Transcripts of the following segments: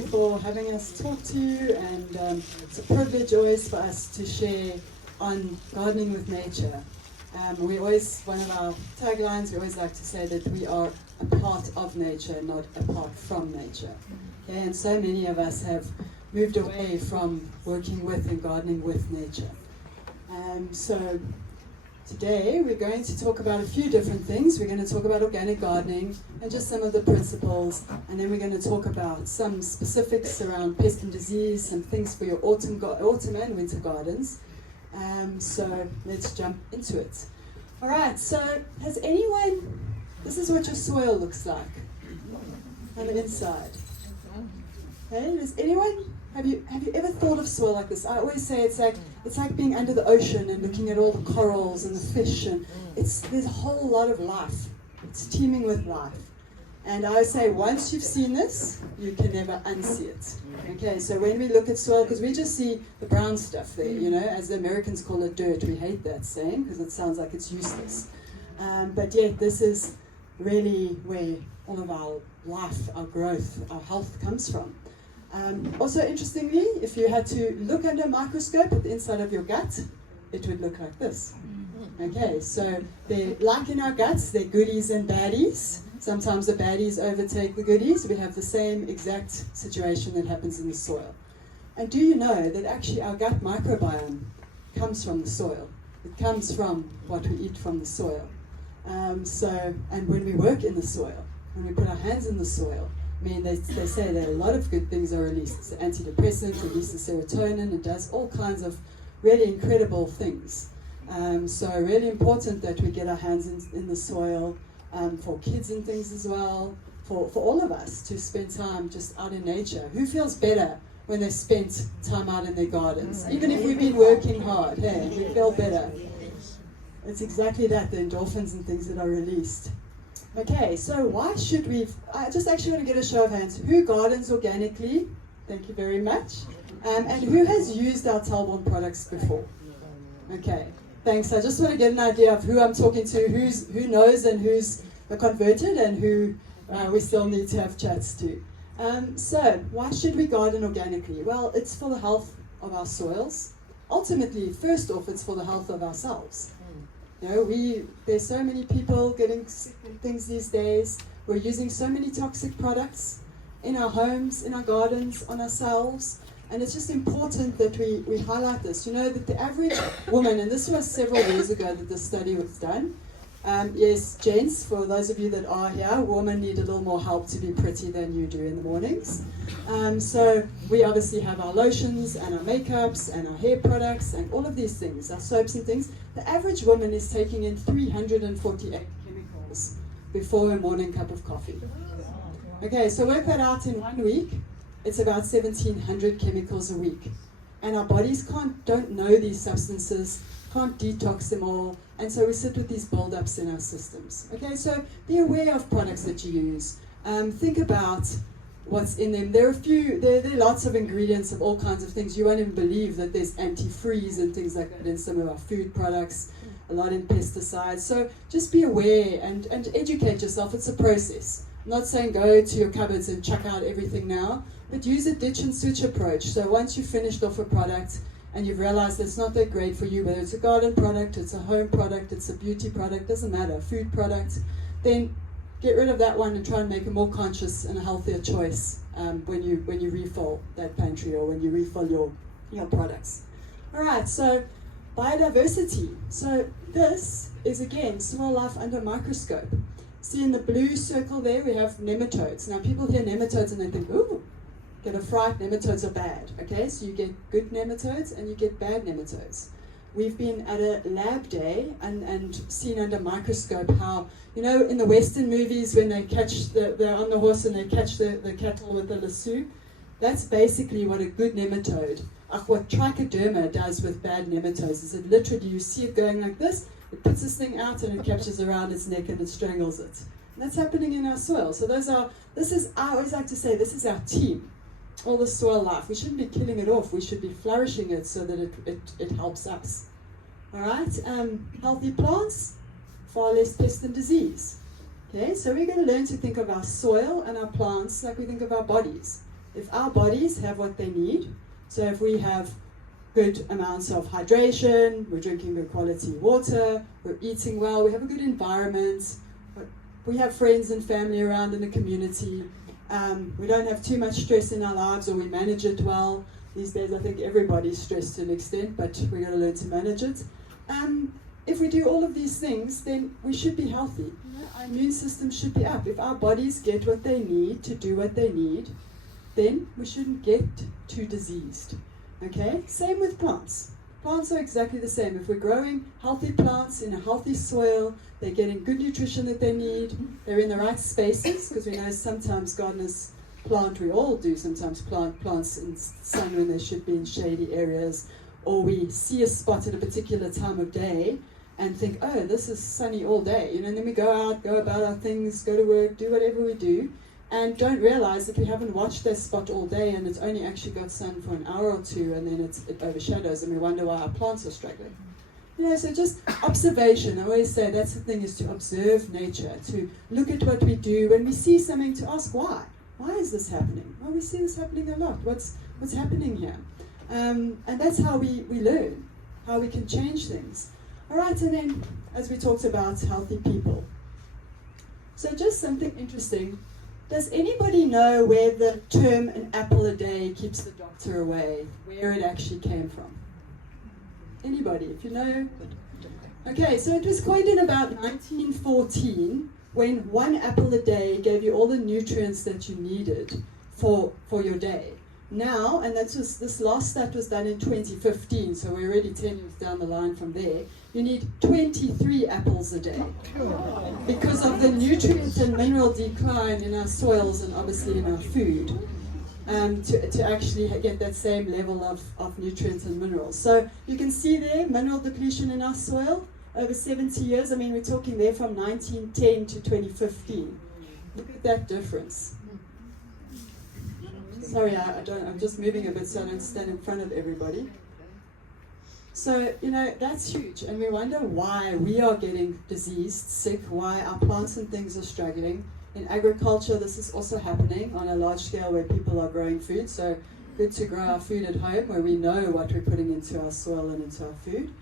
you for having us talk to you, and it's a privilege always for us to share on gardening with nature. We always, one of our taglines, we always like to say that we are a part of nature, not apart from nature. Okay? And so many of us have moved away from working with and gardening with nature. So today we're going to talk about a few different things. We're going to talk about organic gardening and just some of the principles, and then we're going to talk about some specifics around pest and disease, some things for your autumn and winter gardens. So let's jump into it. All right, so has anyone, this is what your soil looks like on the inside. Okay, does anyone, have you ever thought of soil like this? I always say it's like being under the ocean and looking at all the corals and the fish, and there's a whole lot of life. It's teeming with life. And I say once you've seen this, you can never unsee it. Okay, so when we look at soil, because we just see the brown stuff there, you know, as the Americans call it dirt. We hate that saying because it sounds like it's useless. But yet this is really where all of our life, our growth, our health comes from. Also interestingly, if you had to look under a microscope at the inside of your gut, it would look like this. Okay, so they're like in our guts, they're goodies and baddies. Sometimes the baddies overtake the goodies. We have the same exact situation that happens in the soil. And do you know that actually our gut microbiome comes from the soil? It comes from what we eat from the soil. And when we work in the soil, when we put our hands in the soil, I mean, they say that a lot of good things are released. It's an antidepressant, releases serotonin, it does all kinds of really incredible things. So really important that we get our hands in the soil, for kids and things as well, for all of us to spend time just out in nature. Who feels better when they spent time out in their gardens? Even if we've been working hard, hey, we feel better. It's exactly that, the endorphins and things that are released. Okay, so why should we, I just actually want to get a show of hands. Who gardens organically? Thank you very much. And who has used our Talborne products before? Okay, thanks. I just want to get an idea of who I'm talking to, who knows and who's converted and who we still need to have chats to. So, why should we garden organically? Well, it's for the health of our soils. Ultimately, first off, it's for the health of ourselves. You know, there's so many people getting sick and things these days. We're using so many toxic products in our homes, in our gardens, on ourselves. And it's just important that we highlight this. You know, that the average woman, and this was several years ago that this study was done. Yes, gents, for those of you that are here, women need a little more help to be pretty than you do in the mornings. So we obviously have our lotions and our makeups and our hair products and all of these things, our soaps and things. The average woman is taking in 348 chemicals before her morning cup of coffee. Okay, so work that out in 1 week. It's about 1,700 chemicals a week. And our bodies don't know these substances, can't detox them all, and so we sit with these build-ups in our systems. Okay, so be aware of products that you use. Think about what's in them. There are lots of ingredients of all kinds of things. You won't even believe that there's antifreeze and things like that in some of our food products, a lot in pesticides. So just be aware and educate yourself. It's a process. I'm not saying go to your cupboards and chuck out everything now, but use a ditch and switch approach. So once you've finished off a product and you've realized that it's not that great for you, whether it's a garden product, it's a home product, it's a beauty product, doesn't matter, food product, then get rid of that one and try and make a more conscious and a healthier choice when you refill that pantry or when you refill your products. All right, so biodiversity. So this is, again, soil life under a microscope. See in the blue circle there, we have nematodes. Now people hear nematodes and they think, ooh, get a fright, nematodes are bad. Okay, so you get good nematodes and you get bad nematodes. We've been at a lab day and seen under a microscope how, you know, in the Western movies when they catch, they're on the horse and they catch the cattle with the lasso, that's basically what a good nematode, what trichoderma does with bad nematodes, is it literally, you see it going like this, it puts this thing out and it captures around its neck and it strangles it. And that's happening in our soil. So I always like to say, this is our team. All the soil life. We shouldn't be killing it off. We should be flourishing it so that it helps us. All right? Healthy plants, far less pest and disease. Okay, so we're going to learn to think of our soil and our plants like we think of our bodies. if our bodies have what they need, so if we have good amounts of hydration, we're drinking good quality water, we're eating well, we have a good environment, we have friends and family around in the community, we don't have too much stress in our lives, or we manage it well. These days I think everybody's stressed to an extent, but we've got to learn to manage it. If we do all of these things, then we should be healthy. You know, our immune system should be up. If our bodies get what they need to do what they need, then we shouldn't get too diseased. Okay? Same with plants. Plants are exactly the same. If we're growing healthy plants in a healthy soil, they're getting good nutrition that they need, they're in the right spaces, because we know sometimes gardeners plant, we all do sometimes plant plants in sun when they should be in shady areas, or we see a spot at a particular time of day and think, oh, this is sunny all day, you know, and then we go out, go about our things, go to work, do whatever we do, and don't realize that we haven't watched that spot all day and it's only actually got sun for an hour or two, and then it overshadows, and we wonder why our plants are struggling. You know, so just observation. I always say that's the thing, is to observe nature, to look at what we do. When we see something, to ask why. Why is this happening? Well, we see this happening a lot. What's happening here? And that's how we learn, how we can change things. All right, and then as we talked about healthy people. So just something interesting. Does anybody know where the term an apple a day keeps the doctor away, where it actually came from? Anybody, if you know? Okay, so it was coined in about 1914, when one apple a day gave you all the nutrients that you needed for your day. Now, and this last stat was done in 2015, so we're already 10 years down the line from there, you need 23 apples a day because of the nutrient and mineral decline in our soils and obviously in our food, to actually get that same level of nutrients and minerals. So you can see there, mineral depletion in our soil over 70 years. I mean, we're talking there from 1910 to 2015. Look at that difference. Sorry, I'm just moving a bit so I don't stand in front of everybody. So, you know, that's huge. And we wonder why we are getting diseased, sick, why our plants and things are struggling. In agriculture, this is also happening on a large scale where people are growing food. So good to grow our food at home where we know what we're putting into our soil and into our food.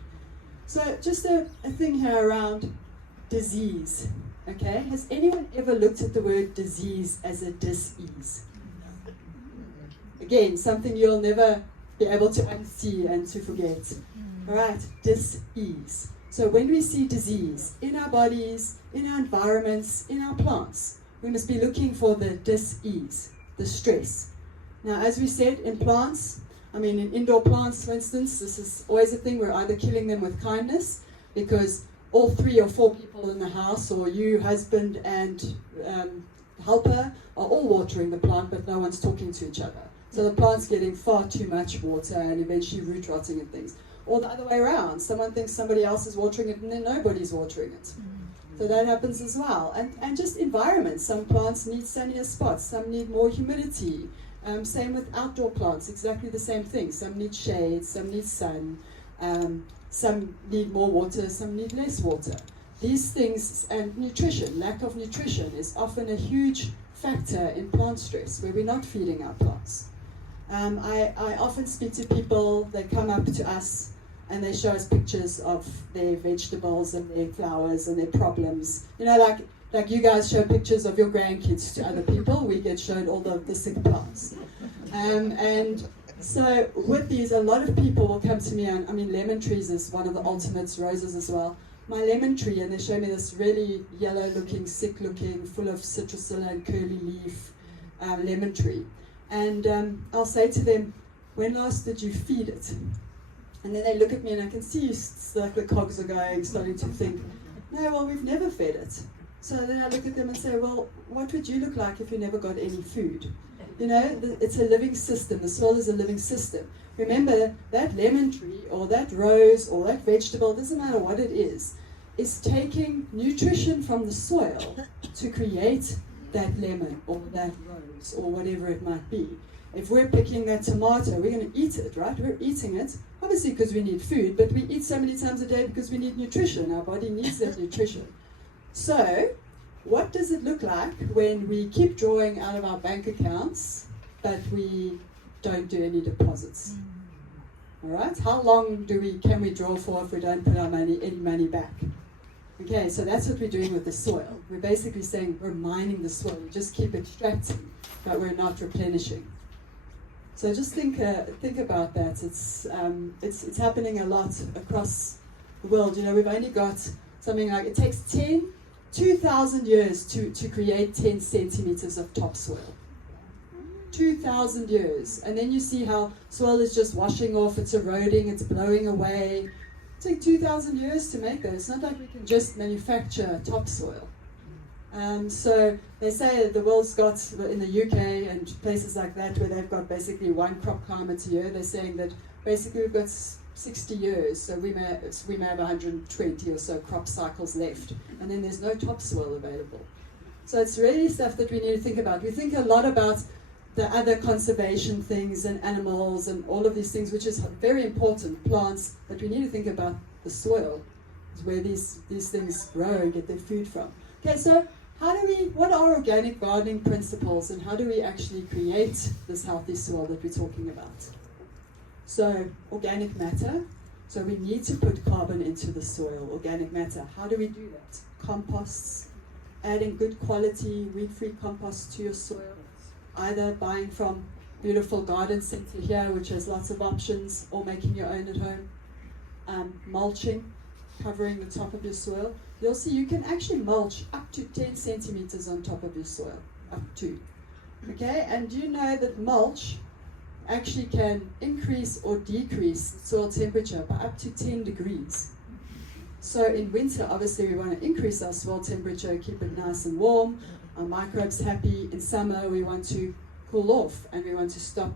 So just a thing here around disease. Okay, has anyone ever looked at the word disease as a dis-ease? Again, something you'll never be able to unsee and to forget. All right, dis-ease. So when we see disease in our bodies, in our environments, in our plants, we must be looking for the dis-ease, the stress. Now, as we said, in plants, I mean in indoor plants, for instance, this is always a thing. We're either killing them with kindness, because all 3 or 4 people in the house, or you, husband and helper, are all watering the plant, but no one's talking to each other. So the plant's getting far too much water and eventually root rotting and things. Or the other way around, someone thinks somebody else is watering it and then nobody's watering it. So that happens as well. And just environment. Some plants need sunnier spots, some need more humidity. Same with outdoor plants, exactly the same thing. Some need shade, some need sun, some need more water, some need less water. These things, and nutrition, lack of nutrition is often a huge factor in plant stress, where we're not feeding our plants. I often speak to people, they come up to us and they show us pictures of their vegetables and their flowers and their problems. You know, like you guys show pictures of your grandkids to other people, we get shown all the sick plants. And so with these, a lot of people will come to me, and I mean lemon trees is one of the ultimates, roses as well. My lemon tree, and they show me this really yellow looking, sick looking, full of citrusilla and curly leaf lemon tree. And I'll say to them, when last did you feed it? And then they look at me and I can see like the cogs are going, starting to think, no, well, we've never fed it. So then I look at them and say, well, what would you look like if you never got any food? You know, it's a living system. The soil is a living system. Remember, that lemon tree or that rose or that vegetable, doesn't matter what it is taking nutrition from the soil to create that lemon or that rose or whatever it might be. If we're picking that tomato, we're going to eat it, right? We're eating it, obviously because we need food, but we eat so many times a day because we need nutrition. Our body needs that nutrition. So, what does it look like when we keep drawing out of our bank accounts but we don't do any deposits. All right, how long can we draw for if we don't put any money back? Okay, so that's what we're doing with the soil. We're basically saying we're mining the soil. We just keep extracting, but we're not replenishing. So just think about that. It's happening a lot across the world. You know, we've only got something like, it takes 2,000 years to create 10 centimeters of topsoil. 2,000 years. And then you see how soil is just washing off, it's eroding, it's blowing away. It takes 2,000 years to make those. It's not like we can just manufacture topsoil. So they say the world's got, in the UK and places like that, where they've got basically one crop climate a year, they're saying that basically we've got 60 years, so we may have 120 or so crop cycles left, and then there's no topsoil available. So it's really stuff that we need to think about. We think a lot about the other conservation things and animals and all of these things, which is very important, plants, but we need to think about the soil, is where these things grow and get their food from. Okay, so what are organic gardening principles, and how do we actually create this healthy soil that we're talking about? So, organic matter. So we need to put carbon into the soil, organic matter. How do we do that? Composts, adding good quality weed-free compost to your soil, either buying from beautiful garden center here, which has lots of options, or making your own at home. Mulching, covering the top of your soil. You'll see you can actually mulch up to 10 centimeters on top of your soil, up to. Okay, and do you know that mulch actually can increase or decrease soil temperature by up to 10 degrees. So in winter, obviously we want to increase our soil temperature, keep it nice and warm, our microbes happy. In summer we want to cool off and we want to stop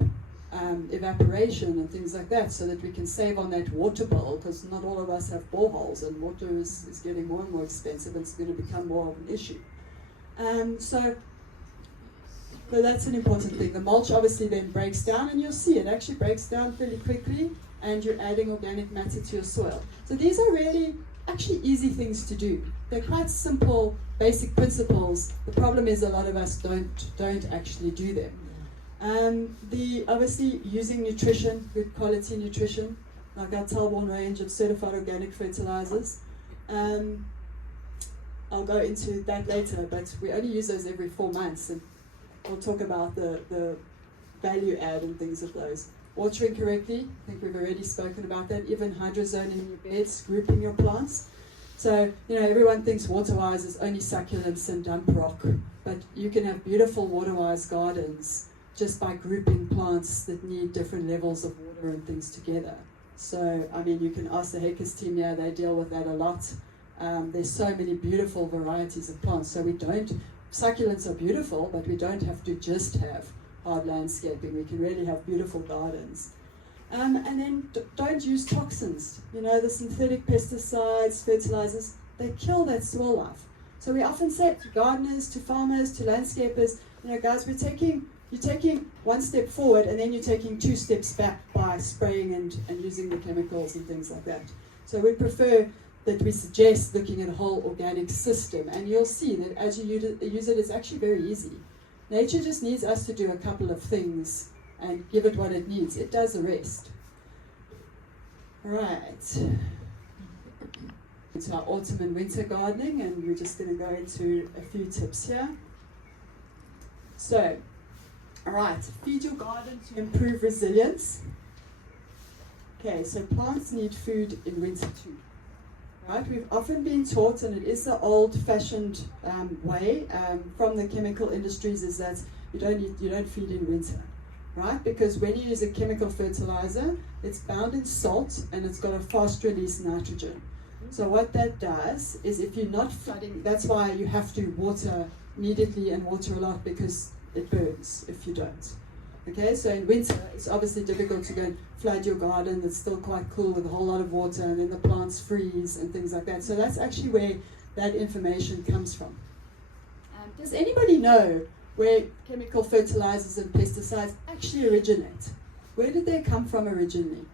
evaporation and things like that, so that we can save on that water bill, because not all of us have boreholes and water is getting more and more expensive, and it's going to become more of an issue. So that's an important thing. The mulch obviously then breaks down, and you'll see it actually breaks down fairly quickly, and you're adding organic matter to your soil. So these are really actually easy things to do. They're quite simple, basic principles. The problem is a lot of us don't actually do them. Obviously using nutrition, good quality nutrition, like our Talborne range of certified organic fertilizers. I'll go into that later, but we only use those every 4 months, and we'll talk about the value add and things of those. Watering correctly, I think we've already spoken about that. Even hydrozoning in your beds, grouping your plants. So, everyone thinks water-wise is only succulents and dump rock, but you can have beautiful water-wise gardens just by grouping plants that need different levels of water and things together. So, you can ask the Hakers team here, they deal with that a lot. There's so many beautiful varieties of plants, so succulents are beautiful, but we don't have to just have hard landscaping. We can really have beautiful gardens. And then don't use toxins. The synthetic pesticides, fertilizers, they kill that soil life. So we often say to gardeners, to farmers, to landscapers, guys, you're taking one step forward and then you're taking 2 steps back by spraying and using the chemicals and things like that. So we prefer that we suggest looking at a whole organic system, and you'll see that as you use it, it's actually very easy. Nature just needs us to do a couple of things and give it what it needs. It does the rest. Right. Into our autumn and winter gardening, and we're just going to go into a few tips here. So, all right, feed your garden to improve resilience. Okay, so plants need food in winter too. Right, we've often been taught, and it is the old-fashioned way from the chemical industries, is that you don't feed in winter, right? Because when you use a chemical fertilizer, it's bound in salt and it's got a fast-release nitrogen. So what that does is, if you're not flooding, that's why you have to water immediately and water a lot, because it burns if you don't. Okay, so in winter, it's obviously difficult to go and flood your garden that's still quite cool with a whole lot of water, and then the plants freeze and things like that. So that's actually where that information comes from. Does anybody know where chemical fertilizers and pesticides actually originate? Where did they come from originally?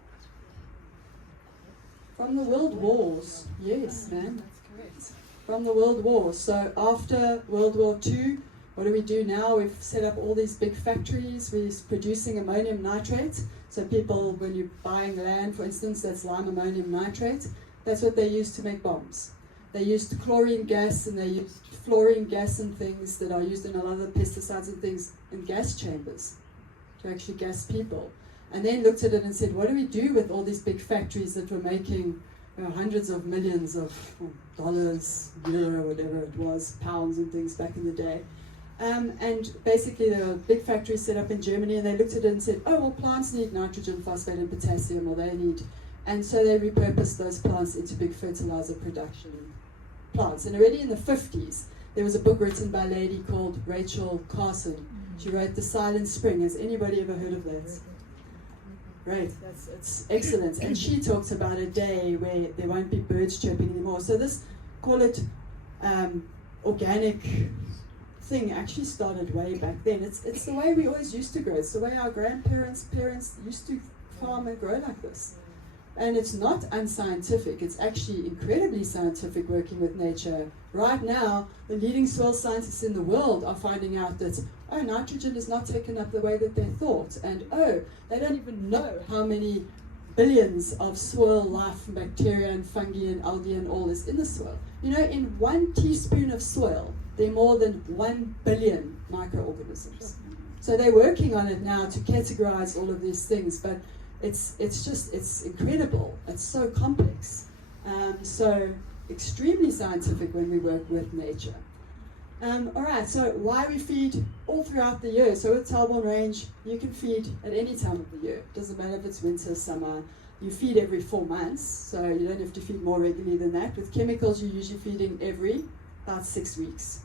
From the World Wars. Yes, man, that's correct. From the World Wars. So after World War II, What do we do now? We've set up all these big factories. We're producing ammonium nitrate. So people, when you're buying land, for instance, that's lime ammonium nitrate, that's what they use to make bombs. They used chlorine gas and they used fluorine gas and things that are used in a lot of the pesticides and things in gas chambers to actually gas people. And then looked at it and said, what do we do with all these big factories that were making hundreds of millions of dollars, euro, whatever it was, pounds and things back in the day. And basically there were big factories set up in Germany, and they looked at it and said, oh, well, plants need nitrogen, phosphate and potassium, or they need, and so they repurposed those plants into big fertilizer production plants. And already in the 50s, there was a book written by a lady called Rachel Carson. She wrote The Silent Spring. Has anybody ever heard of that? Great, it's excellent. And she talks about a day where there won't be birds chirping anymore. So this, call it organic thing, actually started way back then. It's the way we always used to grow. It's the way our parents used to farm and grow like this. And it's not unscientific. It's actually incredibly scientific working with nature. Right now, the leading soil scientists in the world are finding out that, oh, nitrogen is not taken up the way that they thought. And, oh, they don't even know how many billions of soil life and bacteria and fungi and algae and all is in the soil. You know, in 1 teaspoon of soil, there are more than 1 billion microorganisms. So they're working on it now to categorize all of these things, but it's incredible. It's so complex. So extremely scientific when we work with nature. All right, so why we feed all throughout the year. So with Talborne Range, you can feed at any time of the year. Doesn't matter if it's winter, summer. You feed every 4 months, so you don't have to feed more regularly than that. With chemicals, you're usually feeding every about 6 weeks.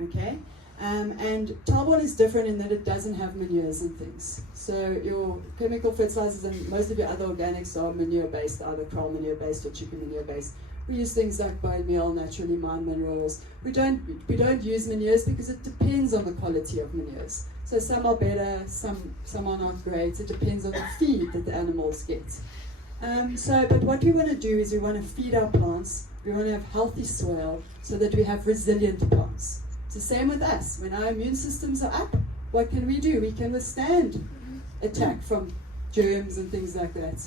Okay? And Talborne is different in that it doesn't have manures and things. So your chemical fertilizers and most of your other organics are manure-based, either cow manure-based or chicken manure-based. We use things like bone meal, naturally mined minerals. We don't use manures because it depends on the quality of manures. So some are better, some are not great. It depends on the feed that the animals get. But what we want to do is we want to feed our plants. We want to have healthy soil so that we have resilient plants. It's the same with us. When our immune systems are up, what can we do? We can withstand attack from germs and things like that.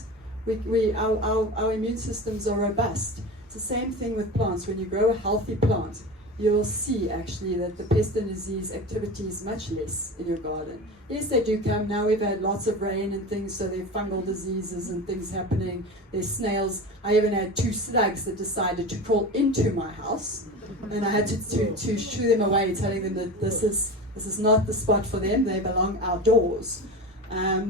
Our immune systems are robust. It's the same thing with plants. When you grow a healthy plant, you'll see actually that the pest and disease activity is much less in your garden. Yes, they do come. Now we've had lots of rain and things, so there are fungal diseases and things happening. There's snails. I even had 2 slugs that decided to crawl into my house, and I had to shoo them away, telling them that this is not the spot for them. They belong outdoors.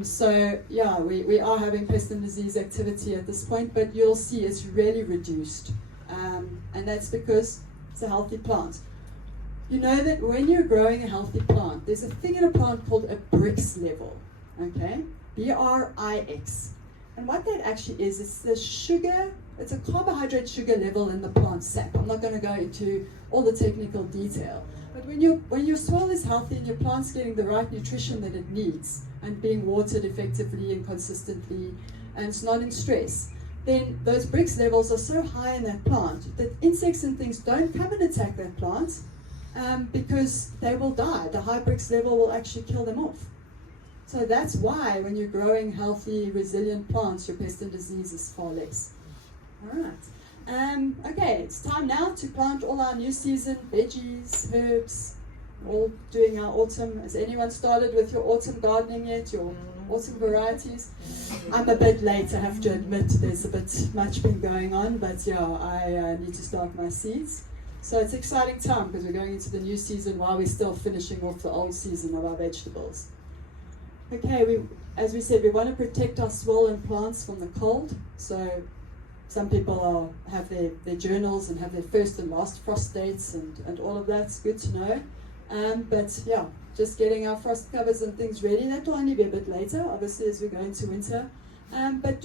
So yeah, we are having pest and disease activity at this point, but you'll see it's really reduced, and that's because it's a healthy plant. You know that when you're growing a healthy plant, there's a thing in a plant called a Brix level, okay? B-R-I-X. And what that actually is, it's the sugar, it's a carbohydrate sugar level in the plant sap. I'm not going to go into all the technical detail. But when your soil is healthy and your plant's getting the right nutrition that it needs and being watered effectively and consistently, and it's not in stress, then those Brix levels are so high in that plant that insects and things don't come and attack that plant because they will die. The high Brix level will actually kill them off. So that's why when you're growing healthy, resilient plants, your pest and disease is far less. All right. Okay, it's time now to plant all our new season veggies, herbs, all doing our autumn. Has anyone started with your autumn gardening yet, your autumn varieties? I'm a bit late, I have to admit. There's a bit much been going on, but yeah, I need to start my seeds. So it's an exciting time because we're going into the new season while we're still finishing off the old season of our vegetables. Okay, as we said, we want to protect our soil and plants from the cold. So some people have their journals and have their first and last frost dates and all of that's good to know. But yeah, just getting our frost covers and things ready. That will only be a bit later, obviously, as we go into winter. But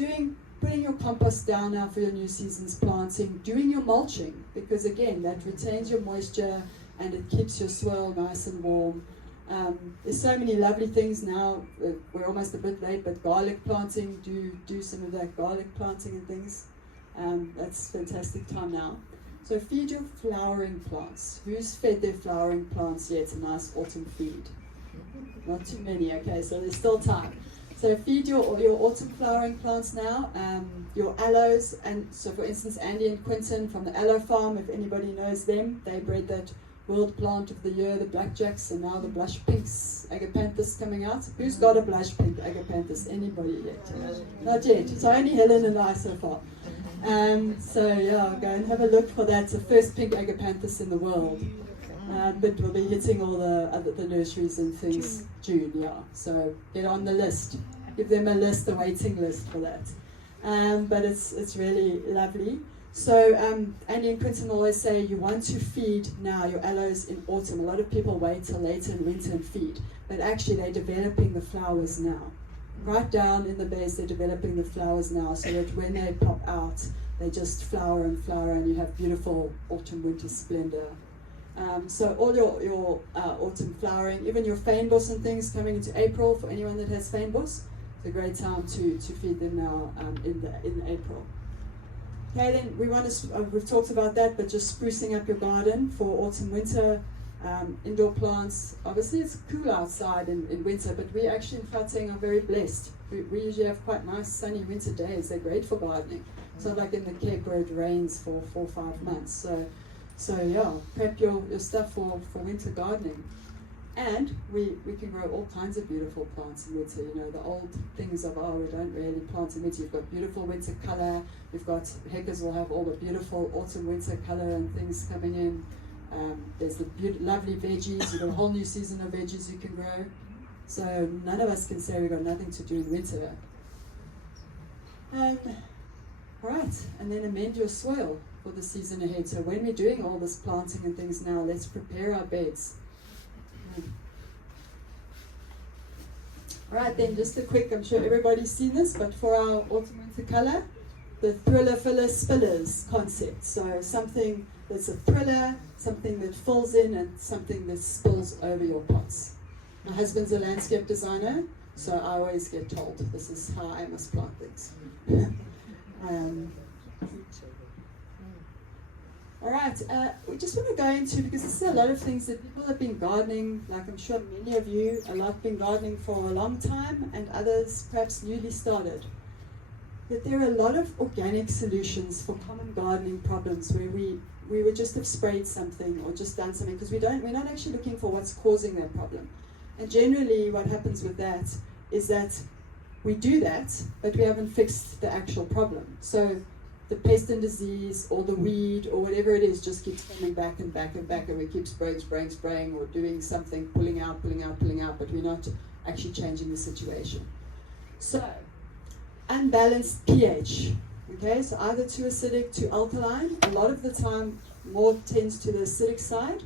putting your compost down now for your new season's planting, doing your mulching, because again, that retains your moisture and it keeps your soil nice and warm. There's so many lovely things now. We're almost a bit late, but garlic planting, do some of that garlic planting and things. That's fantastic time now. So feed your flowering plants. Who's fed their flowering plants yet a nice autumn feed? Not too many, okay, so there's still time. So feed your autumn flowering plants now, your aloes, and so for instance Andy and Quinton from the aloe farm, if anybody knows them, they bred that world plant of the year, the blackjacks, and now the blush pinks, agapanthus coming out. Who's got a blush pink agapanthus? Anybody yet? Not yet. So only Helen and I so far. So yeah, go and have a look for that. It's the first pink agapanthus in the world. But we'll be hitting all the nurseries and things June, yeah. So get on the list. Give them a list, a waiting list for that. But it's really lovely. So Andy and Quinton always say you want to feed now your aloes in autumn. A lot of people wait till later in winter and feed, but actually they're developing the flowers now. Right down in the base, they're developing the flowers now, so that when they pop out, they just flower, and you have beautiful autumn-winter splendor. So all your autumn flowering, even your fynbos and things coming into April, for anyone that has fynbos, it's a great time to feed them now in April. Okay, then we've talked about that, but just sprucing up your garden for autumn, winter, indoor plants. Obviously it's cool outside in winter, but we actually in Gauteng are very blessed. We usually have quite nice sunny winter days. They're great for gardening. It's not like in the Cape where it rains for 4 or 5 months. So yeah, prep your stuff for winter gardening. And we can grow all kinds of beautiful plants in winter. You know, the old things of, we don't really plant in winter. You've got beautiful winter colour. You've got, Heckers will have all the beautiful autumn winter colour and things coming in. There's the lovely veggies. You've got a whole new season of veggies you can grow. So none of us can say we've got nothing to do in winter. Right, and then amend your soil for the season ahead. So when we're doing all this planting and things now, let's prepare our beds. Alright then, just a quick, I'm sure everybody's seen this, but for our autumn winter colour, the thriller filler spillers concept. So something that's a thriller, something that fills in, and something that spills over your pots. My husband's a landscape designer, so I always get told this is how I must plant things. Alright, we just want to go into, because this is a lot of things that people have been gardening, like I'm sure many of you, a lot been gardening for a long time, and others perhaps newly started. That there are a lot of organic solutions for common gardening problems where we would just have sprayed something or just done something, because we're not actually looking for what's causing that problem. And generally what happens with that is that we do that, but we haven't fixed the actual problem. So the pest and disease or the weed or whatever it is just keeps coming back and back and back, and we keep spraying or doing something, pulling out, but we're not actually changing the situation. So, unbalanced pH. Okay, so either too acidic, too alkaline. A lot of the time, more tends to the acidic side,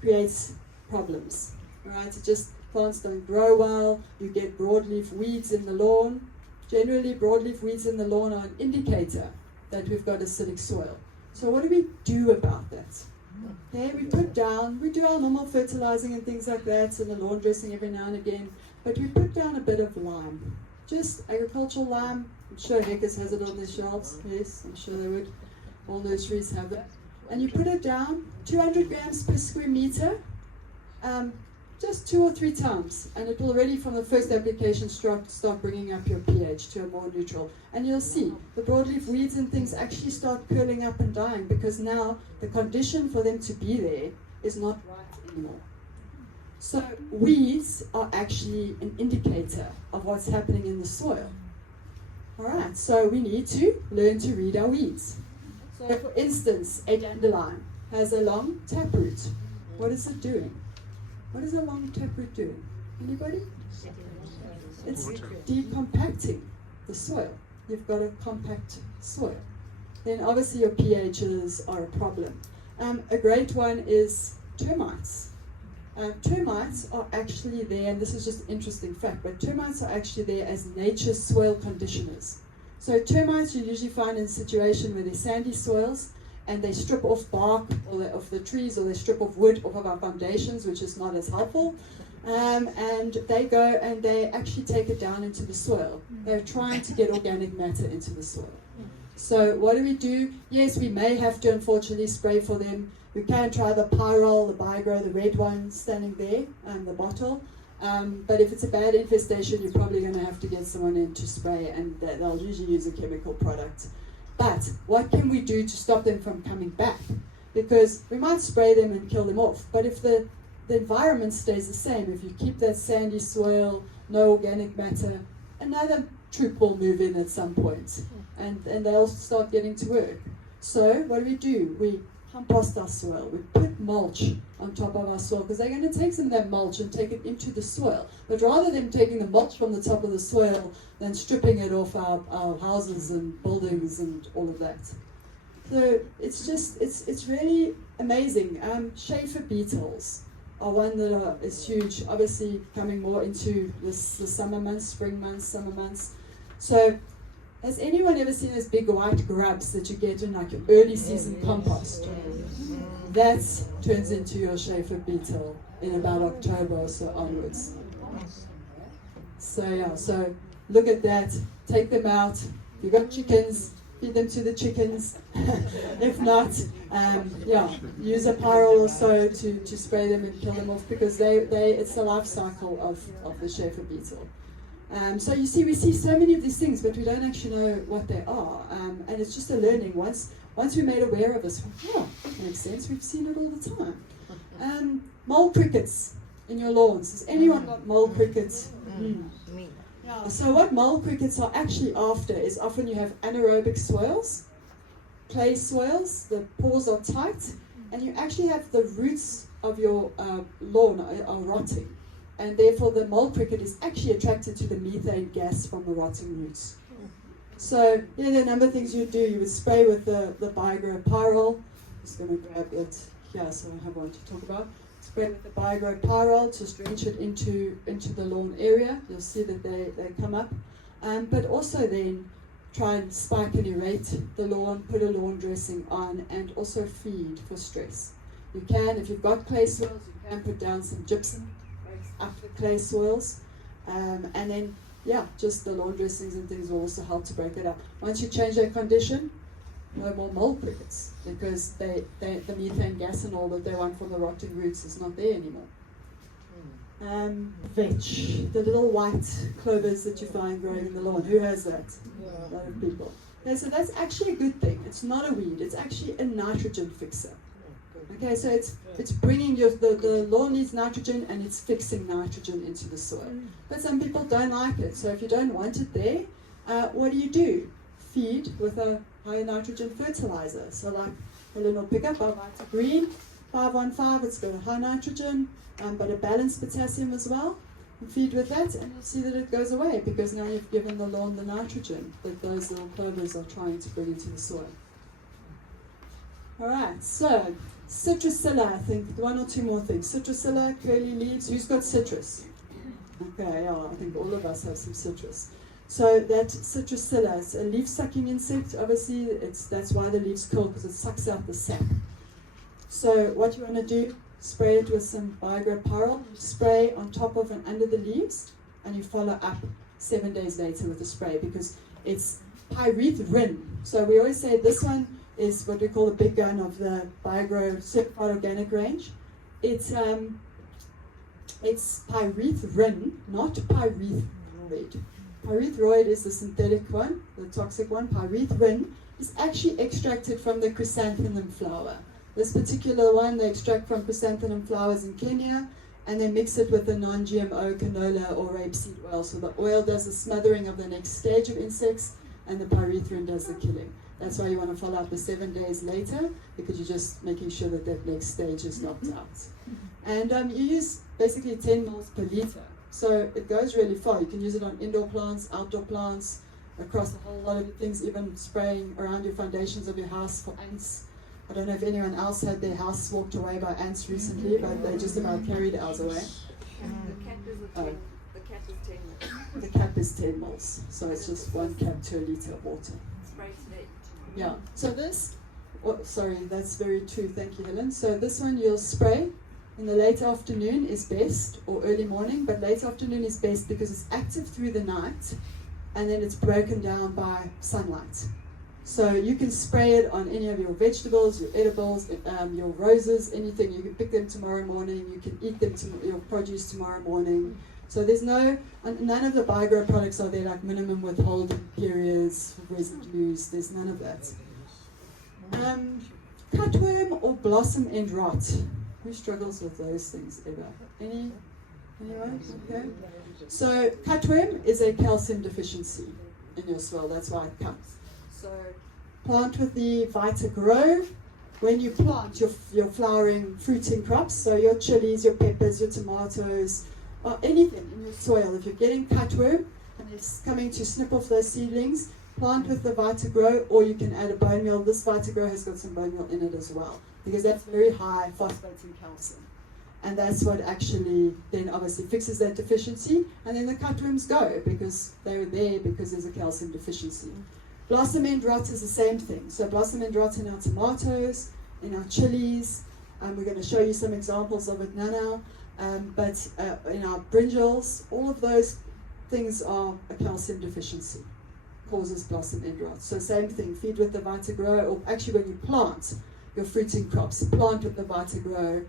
creates problems. Right? It just, plants don't grow well, you get broadleaf weeds in the lawn. Generally, broadleaf weeds in the lawn are an indicator that we've got acidic soil. So what do we do about that? Okay, we do our normal fertilizing and things like that, and the lawn dressing every now and again, but we put down a bit of lime. Just agricultural lime. I'm sure Heckers has it on their shelves. Yes, I'm sure they would. All nurseries have that. And you put it down, 200 grams per square meter, just 2 or 3 times, and it will already from the first application start bringing up your pH to a more neutral. And you'll see the broadleaf weeds and things actually start curling up and dying, because now the condition for them to be there is not right anymore. So weeds are actually an indicator of what's happening in the soil. Alright, so we need to learn to read our weeds. So for instance, a dandelion has a long taproot. What is it doing? What is a long taproot doing? Anybody? It's decompacting the soil. You've got a compact soil. Then obviously your pHs are a problem. A great one is termites. Termites are actually there, and this is just an interesting fact, but termites are actually there as nature's soil conditioners. So termites you usually find in a situation where there's sandy soils, and they strip off bark of the trees, or they strip off wood off of our foundations, which is not as helpful. And they go and they actually take it down into the soil. They're trying to get organic matter into the soil. So what do? Yes, we may have to unfortunately spray for them. We can try the Pyrol, the Biogrow, the red one standing there, the bottle. But if it's a bad infestation, you're probably going to have to get someone in to spray, and they'll usually use a chemical product. But what can we do to stop them from coming back? Because we might spray them and kill them off, but if the environment stays the same, if you keep that sandy soil, no organic matter, another troop will move in at some point, and they'll start getting to work. So what do? We compost our soil. We put mulch on top of our soil, because they're going to take some of that mulch and take it into the soil. But rather than taking the mulch from the top of the soil than stripping it off our houses and buildings and all of that. So it's really amazing. Schaefer beetles are one that is huge, obviously coming more into the summer months, spring months, summer months. So has anyone ever seen those big white grubs that you get in like your early season compost? That turns into your Schaefer beetle in about October or so onwards. So yeah, so look at that, take them out. If you've got chickens, feed them to the chickens. If not, use a Pyrol or so to spray them and kill them off, because it's the life cycle of the Schaefer beetle. So you see, we see so many of these things, but we don't actually know what they are. And it's just a learning. Once we're made aware of this, that makes sense. We've seen it all the time. Mole crickets in your lawns. Has anyone got mole crickets? Me. Yeah. So what mole crickets are actually after is often you have anaerobic soils, clay soils, the pores are tight, and you actually have the roots of your lawn are rotting. And therefore the mole cricket is actually attracted to the methane gas from the rotting roots. So there are a number of things you do. You would spray with the Biogrow Pyrol. Just going to grab it here so I have one to talk about. Spray with the Biogrow Pyrol, just drench it into the lawn area. You'll see that they come up. But also then try and spike and aerate the lawn, put a lawn dressing on, and also feed for stress. You can, if you've got clay soils, you can put down some gypsum up the clay soils, and then just the lawn dressings and things will also help to break it up. Once you change their condition, no more mole crickets, because the methane gas and all that they want from the rotting roots is not there anymore. Vetch, the little white clovers that you find growing in the lawn. Who has that? A lot of people. Okay, so that's actually a good thing. It's not a weed. It's actually a nitrogen fixer. Okay, so it's bringing the lawn needs nitrogen, and it's fixing nitrogen into the soil. But some people don't like it. So if you don't want it there, what do? Feed with a high nitrogen fertilizer. So like Helen will pick up our Vita Green 515. It's got a high nitrogen, but a balanced potassium as well. And feed with that, and you'll see that it goes away, because now you've given the lawn the nitrogen that those little clovers are trying to bring into the soil. All right, so Citrusilla, I think one or two more things. Citrusilla, curly leaves. Who's got citrus? Okay, yeah, I think all of us have some citrus. So that Citrusilla is a leaf-sucking insect. Obviously, that's why the leaves curl, because it sucks out the sap. So what you want to do, spray it with some Biogrow Pyrol. Spray on top of and under the leaves, and you follow up 7 days later with a spray, because it's pyrethrin. So we always say this one is what we call the big gun of the Biogrow certified organic range. It's pyrethrin, not pyrethroid. Pyrethroid is the synthetic one, the toxic one. Pyrethrin is actually extracted from the chrysanthemum flower. This particular one they extract from chrysanthemum flowers in Kenya, and they mix it with the non-GMO canola or rapeseed oil. So the oil does the smothering of the next stage of insects, and the pyrethrin does the killing. That's why you want to follow up the 7 days later, because you're just making sure that that next stage is knocked out. And you use basically 10 mils per liter. So it goes really far. You can use it on indoor plants, outdoor plants, across a whole lot of things, even spraying around your foundations of your house for ants. I don't know if anyone else had their house swamped away by ants recently, but they just about carried ours away. The cap is 10 mils. The cap is 10 mils. So it's just 1 cap to a liter of water. Spray today. Yeah, so this, that's very true, thank you, Helen. So this one you'll spray in the late afternoon is best, or early morning, but late afternoon is best because it's active through the night, and then it's broken down by sunlight. So you can spray it on any of your vegetables, your edibles, your roses, anything. You can pick them tomorrow morning. You can eat them your produce tomorrow morning. So there's none of the Biogrow products are there like minimum withholding periods, residues. There's none of that. Cutworm or blossom end rot. Who struggles with those things ever? Anyone? Okay. So cutworm is a calcium deficiency in your soil. That's why it comes. So plant with the Biogrow. When you plant your flowering fruiting crops, so your chilies, your peppers, your tomatoes, or anything in your soil, if you're getting cutworm and it's coming to snip off those seedlings, plant with the Biogrow, or you can add a bone meal. This Biogrow has got some bone meal in it as well, because that's very high phosphates and calcium. And that's what actually then obviously fixes that deficiency, and then the cutworms go, because they're there because there's a calcium deficiency. Blossom end rot is the same thing. So blossom end rot in our tomatoes, in our chilies, we're going to show you some examples of it now. But in our brinjals, all of those things are a calcium deficiency, causes blossom end rot. So same thing, feed with the Biogrow, or actually when you plant your fruiting crops, plant with the Biogrow,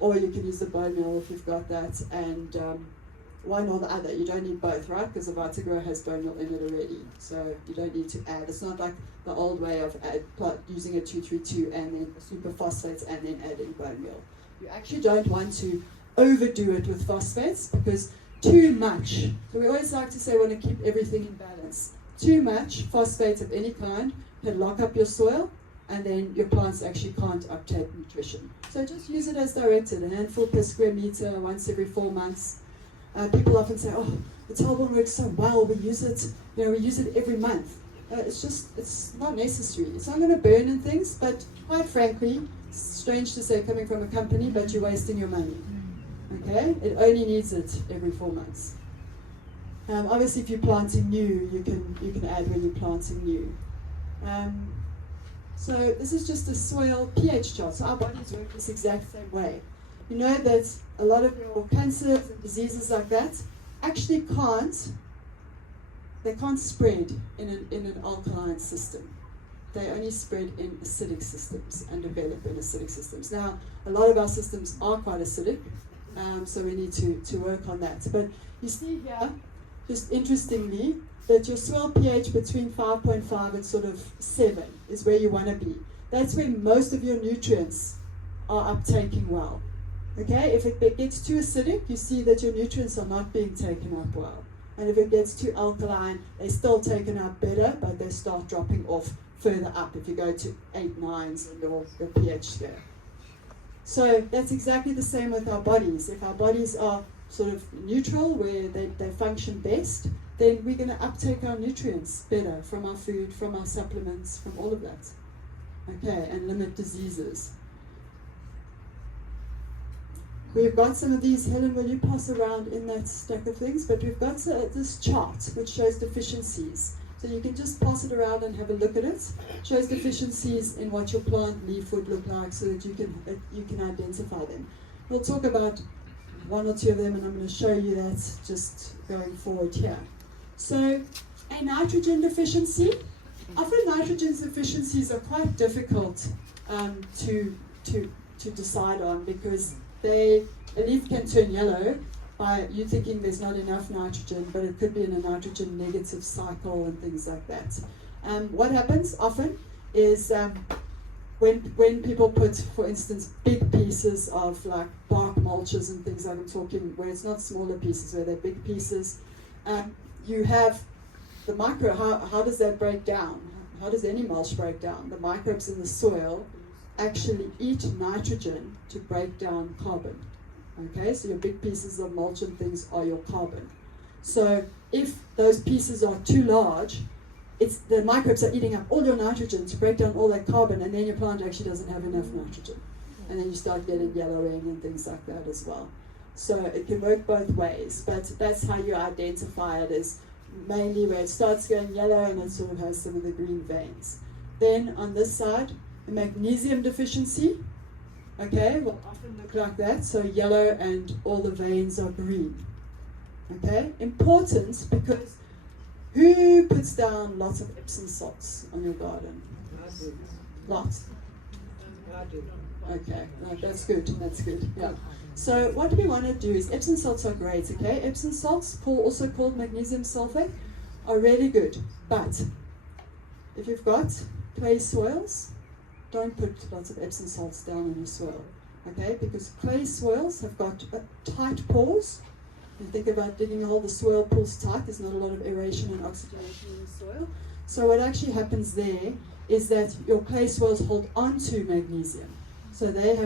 or you can use the bone meal if you've got that, and one or the other. You don't need both, right? Because the Biogrow has bone meal in it already, so you don't need to add. It's not like the old way of using a 232 and then super phosphates and then adding bone meal. You actually don't want to overdo it with phosphates, because too much, so we always like to say we want to keep everything in balance. Too much phosphates of any kind can lock up your soil, and then your plants actually can't uptake nutrition. So just use it as directed, a handful per square meter once every 4 months. People often say, oh, the Talborne works so well, we use it every month. It's not necessary. It's not going to burn and things, but quite frankly, it's strange to say coming from a company, but you're wasting your money. Okay, it only needs it every 4 months. Obviously, if you're planting new, you can add when you're planting new. So this is just a soil pH chart. So our bodies work this exact same way. You know that a lot of your cancers and diseases like that actually can't spread in an alkaline system. They only spread in acidic systems and develop in acidic systems. Now, a lot of our systems are quite acidic, so we need to work on that. But you see here, just interestingly, that your soil pH between 5.5 and sort of 7 is where you want to be. That's where most of your nutrients are uptaking well. Okay, if it gets too acidic, you see that your nutrients are not being taken up well. And if it gets too alkaline, they're still taken up better, but they start dropping off further up if you go to 8, 9s in your pH scale. So that's exactly the same with our bodies. If our bodies are sort of neutral, where they function best, then we're going to uptake our nutrients better from our food, from our supplements, from all of that. Okay, and limit diseases. We've got some of these. Helen, will you pass around in that stack of things? But we've got this chart which shows deficiencies. So you can just pass it around and have a look at it. It shows deficiencies in what your plant leaf would look like, so that you can identify them. We'll talk about one or two of them, and I'm going to show you that just going forward here. So a nitrogen deficiency. Often nitrogen deficiencies are quite difficult to decide on, because a leaf can turn yellow by you thinking there's not enough nitrogen, but it could be in a nitrogen negative cycle and things like that. What happens often is when people put, for instance, big pieces of like bark mulches and things like I'm talking, where it's not smaller pieces, where they're big pieces, you have the micro, how does that break down? How does any mulch break down? The microbes in the soil actually eat nitrogen to break down carbon. Okay, so your big pieces of mulch and things are your carbon. So if those pieces are too large, the microbes are eating up all your nitrogen to break down all that carbon, and then your plant actually doesn't have enough nitrogen. And then you start getting yellowing and things like that as well. So it can work both ways, but that's how you identify it, is mainly where it starts going yellow and it sort of has some of the green veins. Then on this side, a magnesium deficiency, okay, will often look like that, so yellow and all the veins are green. Okay, important, because Who puts down lots of Epsom salts on your garden? Lots. Okay, no, that's good, yeah. So what we want to do is, Epsom salts are great, okay? Epsom salts, also called magnesium sulfate, are really good. But if you've got clay soils, don't put lots of Epsom salts down on your soil, okay? Because clay soils have got tight pores. You think about digging a hole, the soil pulls tight, there's not a lot of aeration and oxygenation in the soil. So what actually happens there is that your clay soils hold on to magnesium. So they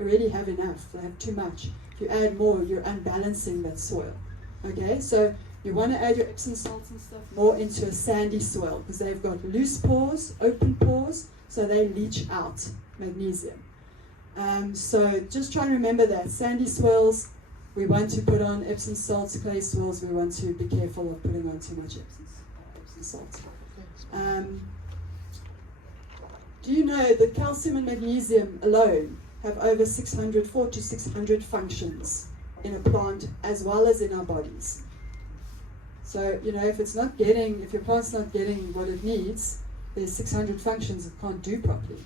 already have enough, they have too much. If you add more, you're unbalancing that soil. Okay, so you want to add your Epsom salts and stuff more into a sandy soil because they've got loose pores, open pores, so they leach out magnesium. So just try and remember that. Sandy soils, we want to put on Epsom salts. Clay soils, we want to be careful of putting on too much Epsom salts. Do you know that calcium and magnesium alone have over 4 to 600 functions in a plant as well as in our bodies? So, you know, if your plant's not getting what it needs, there's 600 functions it can't do properly.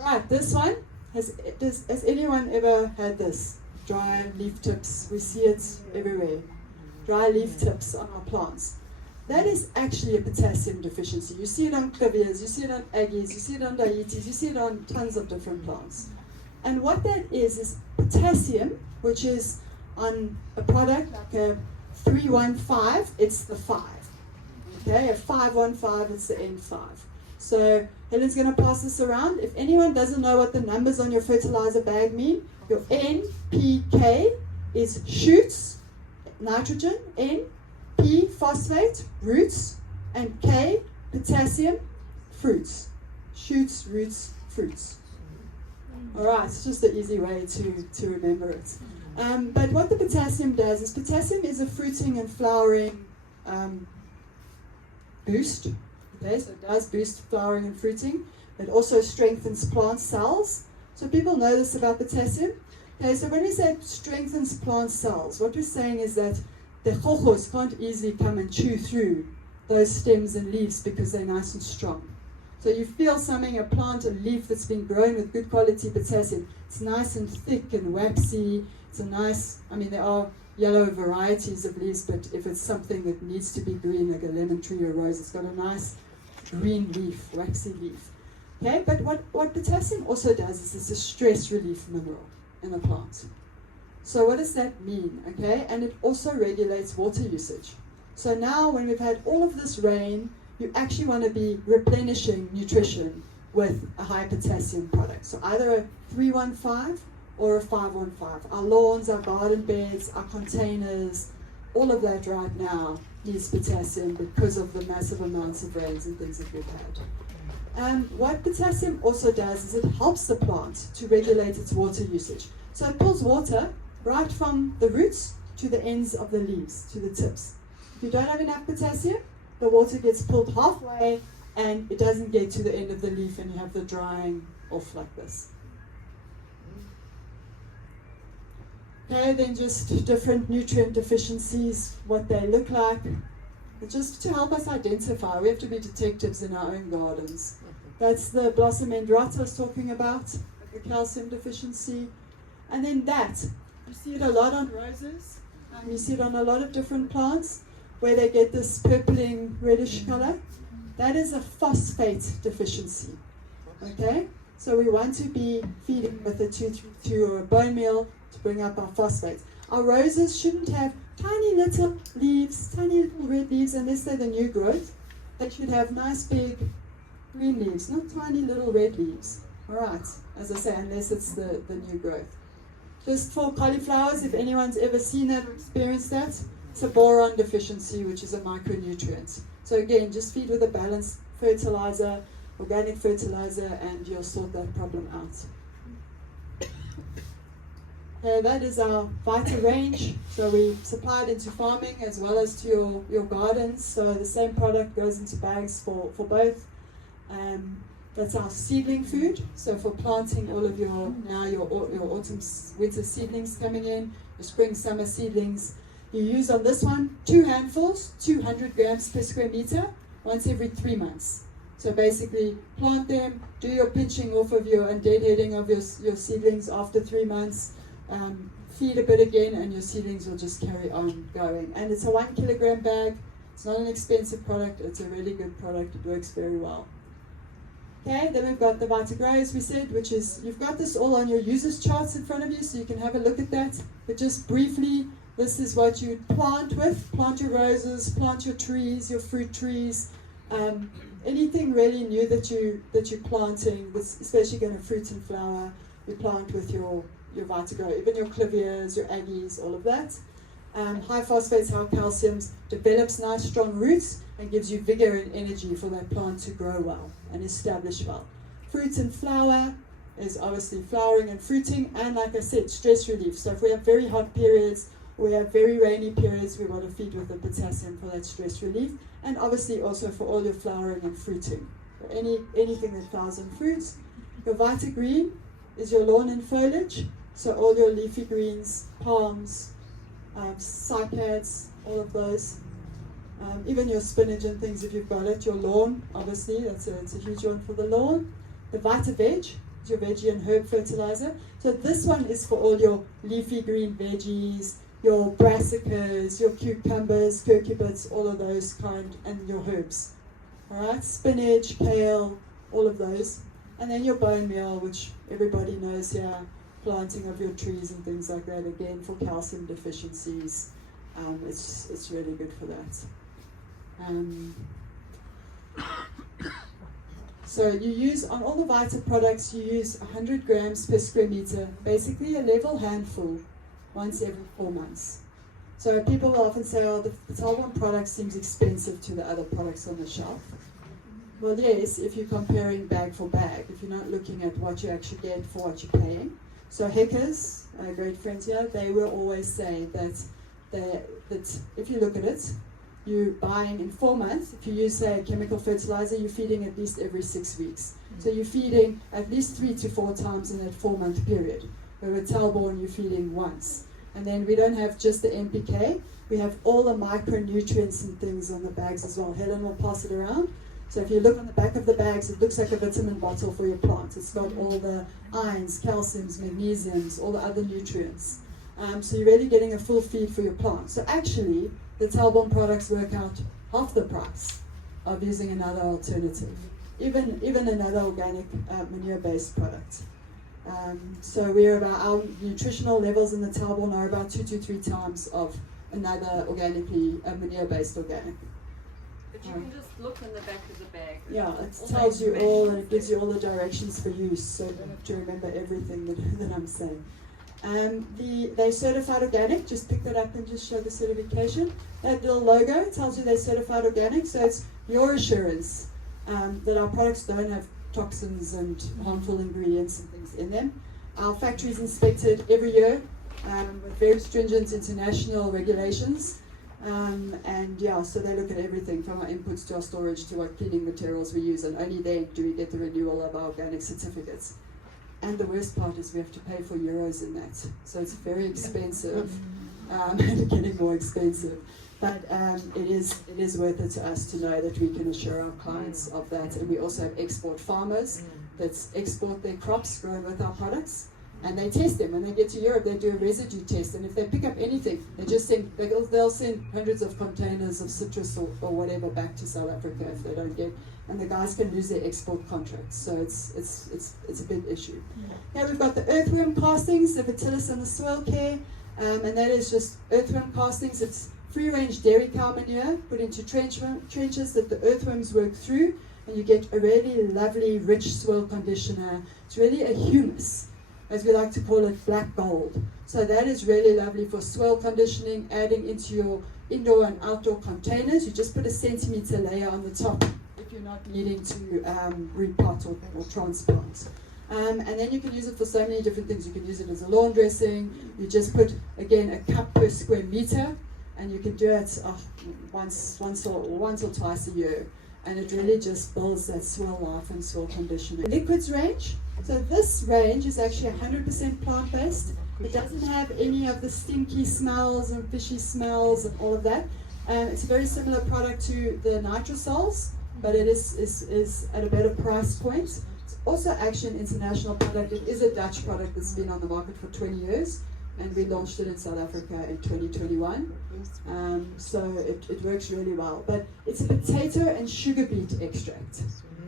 Alright, this one, has anyone ever had this? Dry leaf tips, we see it everywhere. Dry leaf tips on our plants. That is actually a potassium deficiency. You see it on clivias, you see it on aggies, you see it on dietes, you see it on tons of different plants. And what that is potassium, which is on a product like a 315, it's the 5. Okay, a 515, it's the N5. So Helen's going to pass this around. If anyone doesn't know what the numbers on your fertilizer bag mean, your NPK is shoots, nitrogen, N, P, phosphate, roots, and K, potassium, fruits. Shoots, roots, fruits. Alright, it's just an easy way to remember it. But what the potassium does is, potassium is a fruiting and flowering boost. Okay, so it does boost flowering and fruiting. It also strengthens plant cells. So people know this about potassium. Okay, so when we say it strengthens plant cells, what we're saying is that the chojos can't easily come and chew through those stems and leaves because they're nice and strong. So you feel something, a plant, a leaf that's been grown with good quality potassium, it's nice and thick and waxy. It's a nice, there are yellow varieties of leaves, but if it's something that needs to be green, like a lemon tree or rose, it's got a nice green leaf, waxy leaf. Okay, but what potassium also does is it's a stress relief mineral in a plant. So what does that mean? Okay, and it also regulates water usage. So now when we've had all of this rain, you actually want to be replenishing nutrition with a high potassium product. So either a 315 or a 515. Our lawns, our garden beds, our containers, all of that right now needs potassium because of the massive amounts of rains and things that we've had. What potassium also does is it helps the plant to regulate its water usage. So it pulls water right from the roots to the ends of the leaves, to the tips. If you don't have enough potassium, the water gets pulled halfway and it doesn't get to the end of the leaf and you have the drying off like this. Okay, then just different nutrient deficiencies, what they look like. But just to help us identify, we have to be detectives in our own gardens. That's the blossom end rot I was talking about, the calcium deficiency. And then that, you see it a lot on roses, you see it on a lot of different plants, where they get this purpling reddish color. That is a phosphate deficiency. Okay? So we want to be feeding with a 232 or a bone meal to bring up our phosphates. Our roses shouldn't have tiny little leaves, tiny little red leaves, unless they're the new growth. They should have nice big green leaves, not tiny little red leaves. Alright, as I say, unless it's the new growth. Just for cauliflowers, if anyone's ever seen that or experienced that, it's a boron deficiency, which is a micronutrient. So again, just feed with a balanced fertilizer, organic fertilizer, and you'll sort that problem out. That is our Vita range. So we supply it into farming as well as to your gardens. So the same product goes into bags for both. That's our seedling food. So for planting all of your autumn, winter seedlings coming in, your spring, summer seedlings. You use on this one 2 handfuls, 200 grams per square meter, once every 3 months. So basically, plant them, do your pinching off of your and deadheading of your seedlings after 3 months, feed a bit again, and your seedlings will just carry on going. And it's a 1 kilogram bag. It's not an expensive product. It's a really good product. It works very well. Okay, then we've got the Biogrow, as we said, which is, you've got this all on your users charts in front of you, so you can have a look at that. But just briefly, this is what you plant with. Plant your roses, plant your trees, your fruit trees, anything really new that you're planting, that's especially going to fruit and flower, you plant with your Biogrow, even your clivias, your aggies, all of that. High phosphates, high calciums, develops nice strong roots and gives you vigor and energy for that plant to grow well and establish well. Fruit and flower is obviously flowering and fruiting, and like I said, stress relief. So if we have very hot periods, or we have very rainy periods, we want to feed with the potassium for that stress relief, and obviously also for all your flowering and fruiting. So anything that flowers and fruits. Your Vita Green is your lawn and foliage, so all your leafy greens, palms, cycads, all of those. Even your spinach and things if you've got it. Your lawn, obviously, it's a huge one for the lawn. The Vita Veg is your veggie and herb fertilizer. So this one is for all your leafy green veggies, your brassicas, your cucumbers, cucurbits, all of those kind, and your herbs. Alright, spinach, kale, all of those. And then your bone meal, which everybody knows here, planting of your trees and things like that, again for calcium deficiencies. It's really good for that. So you use, on all the Vita products, you use 100 grams per square meter, basically a level handful, once every 4 months. So people will often say, oh, the Talborne product seems expensive to the other products on the shelf. Well, yes, if you're comparing bag for bag, if you're not looking at what you actually get for what you're paying. So Heckers, our great friends here, they will always say that if you look at it, you're buying in 4 months. If you use, say, a chemical fertilizer, you're feeding at least every 6 weeks. So you're feeding at least 3 to 4 times in that 4-month period. Where with Talborne, you're feeding once. And then we don't have just the NPK, we have all the micronutrients and things on the bags as well. Helen will pass it around. So if you look on the back of the bags, it looks like a vitamin bottle for your plants. It's got all the ions, calciums, magnesiums, all the other nutrients. So you're really getting a full feed for your plant. So actually, the Talborne products work out half the price of using another alternative, even another organic manure-based product. So our nutritional levels in the Talborne are about 2 to 3 times of another organically manure-based organic. But you can just look in the back of the bag. Yeah, it tells you all, and it gives you all the directions for use, so you don't have to remember everything that I'm saying. They're certified organic. Just pick that up and just show the certification. That little logo tells you they're certified organic, so it's your assurance that our products don't have toxins and harmful ingredients and things in them. Our factory is inspected every year with very stringent international regulations. So they look at everything from our inputs to our storage to what cleaning materials we use, and only then do we get the renewal of our organic certificates. And the worst part is we have to pay for euros in that, so it's very expensive, and getting more expensive. But it is worth it to us to know that we can assure our clients of that. And we also have export farmers that export their crops grown with our products, and they test them. When they get to Europe, they do a residue test, and if they pick up anything, they'll send hundreds of containers of citrus or whatever back to South Africa if they don't get. And the guys can lose their export contracts, so it's a big issue. Now we've got the earthworm castings, the Fertilis and the soil care, and that is just earthworm castings. It's free-range dairy cow manure put into trenches that the earthworms work through, and you get a really lovely, rich soil conditioner. It's really a humus, as we like to call it, black gold. So that is really lovely for soil conditioning, adding into your indoor and outdoor containers. You just put a centimeter layer on the top if you're not needing to repot or transplant. And then you can use it for so many different things. You can use it as a lawn dressing. You just put, again, a cup per square meter, and you can do it once or twice a year. And it really just builds that soil life and soil conditioning. The liquids range, So this range is actually 100% plant-based. It doesn't have any of the stinky smells and fishy smells and all of that. It's a very similar product to the nitrosols, but it is at a better price point. It's also actually an international product. It is a Dutch product that's been on the market for 20 years, and we launched it in South Africa in 2021. So it works really well. But it's a potato and sugar beet extract.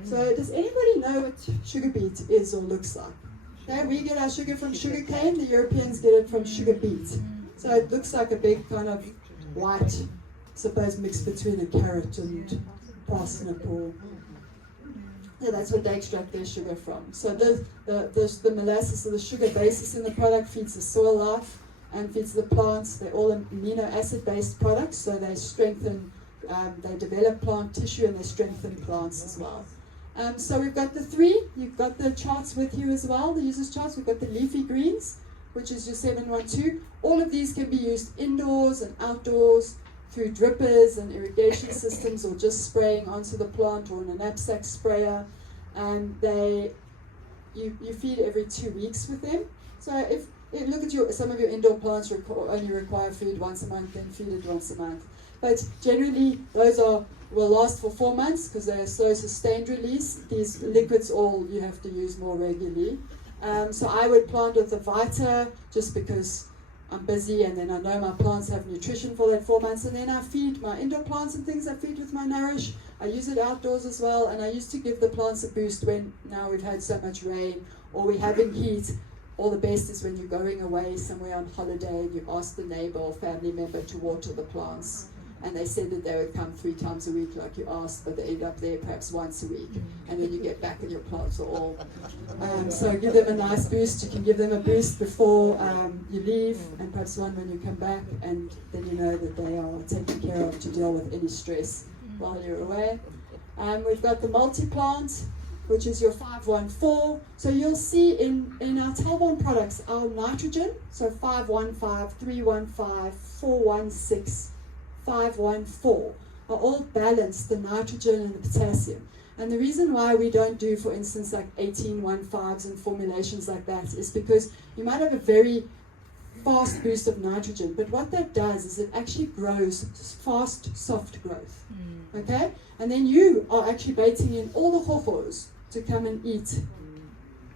So does anybody know what sugar beet is or looks like? Okay, we get our sugar from sugar cane, the Europeans get it from sugar beet. So it looks like a big kind of white, suppose mixed between a carrot and parsnip, or yeah, that's what they extract their sugar from. So the molasses, or the sugar basis in the product, feeds the soil life and feeds the plants. They're all amino acid based products, so they strengthen, they develop plant tissue and they strengthen plants as well. So we've got the three, you've got the charts with you as well, the users charts. We've got the leafy greens, which is your 712. All of these can be used indoors and outdoors through drippers and irrigation systems, or just spraying onto the plant or in a knapsack sprayer. And you feed every 2 weeks with them. So if look at some of your indoor plants only require food once a month, then feed it once a month. But generally those will last for 4 months because they're slow sustained release. These liquids all you have to use more regularly. So I would plant with the Vita just because I'm busy, and then I know my plants have nutrition for that 4 months, and then I feed my indoor plants and things. I feed with my Nourish. I use it outdoors as well, and I used to give the plants a boost when now we've had so much rain or we're having heat. All the best is when you're going away somewhere on holiday and you ask the neighbor or family member to water the plants. And they said that they would come 3 times a week like you asked, but they end up there perhaps once a week. And then you get back and your plants are all... so give them a nice boost. You can give them a boost before you leave, and perhaps one when you come back, and then you know that they are taken care of to deal with any stress while you're away. We've got the multi-plant, which is your 514. So you'll see in our Talborne products, our nitrogen, so 515, 315, 416, 514 are all balanced, the nitrogen and the potassium. And the reason why we don't do, for instance, like 1815s and formulations like that is because you might have a very fast boost of nitrogen, but what that does is it actually grows fast, soft growth. Okay? And then you are actually baiting in all the hohos to come and eat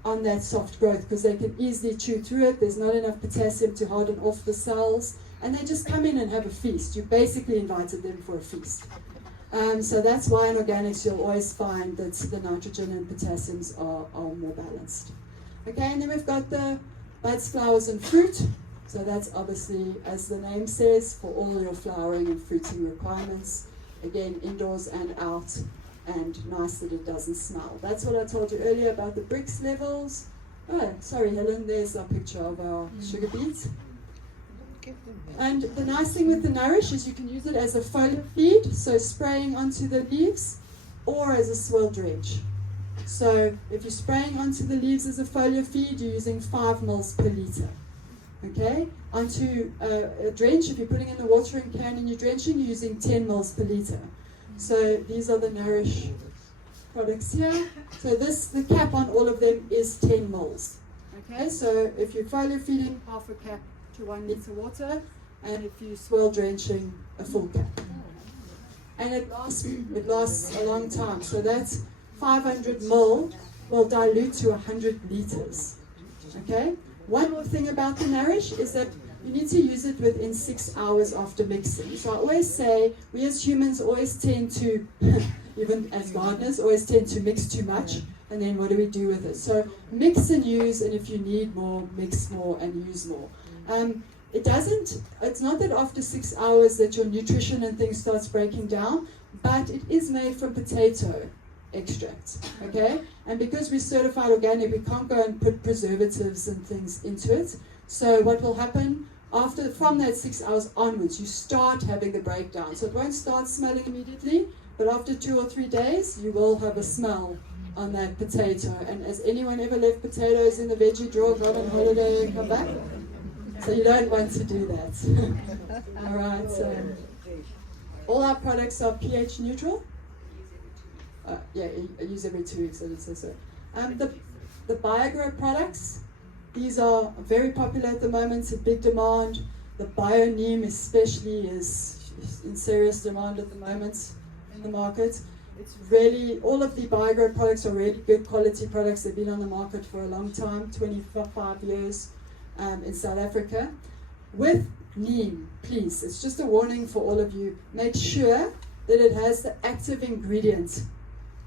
on that soft growth because they can easily chew through it. There's not enough potassium to harden off the cells. And they just come in and have a feast. You basically invited them for a feast. So that's why in organics you'll always find that the nitrogen and potassiums are more balanced. Okay, and then we've got the buds, flowers, and fruit. So that's obviously, as the name says, for all your flowering and fruiting requirements. Again, indoors and out, and nice that it doesn't smell. That's what I told you earlier about the bricks levels. Oh, sorry, Helen, there's a picture of our sugar beets. And the nice thing with the Nourish is you can use it as a foliar feed, so spraying onto the leaves, or as a swirl drench. So if you're spraying onto the leaves as a foliar feed, you're using 5 mils per litre. Okay? Onto a drench, if you're putting in the watering can and you're drenching, you're using 10 mils per litre. So these are the Nourish products here. So the cap on all of them is 10 mils. Okay, so if you're foliar feeding, half a cap to 1 litre water, and if you're swirl drenching, a full cap. And it lasts a long time. So that's 500 ml will dilute to 100 litres. Okay? One more thing about the Nourish is that you need to use it within 6 hours after mixing. So I always say, we as humans always tend to, even as gardeners, always tend to mix too much. And then what do we do with it? So mix and use, and if you need more, mix more and use more. It's not that after 6 hours that your nutrition and things starts breaking down, but it is made from potato extracts, okay? And because we're certified organic, we can't go and put preservatives and things into it. So what will happen from that 6 hours onwards, you start having the breakdown. So it won't start smelling immediately, but after 2 or 3 days, you will have a smell on that potato. And has anyone ever left potatoes in the veggie drawer, gone on holiday and come back? So you don't want to do that. All right. So all our products are pH neutral. Yeah, I use every 2 weeks. I did say so. the Biogrow products, these are very popular at the moment, it's a big demand. The bio neem especially is in serious demand at the moment in the market. It's really, all of the Biogrow products are really good quality products. They've been on the market for a long time, 25 years in South Africa. With neem, please, it's just a warning for all of you, make sure that it has the active ingredient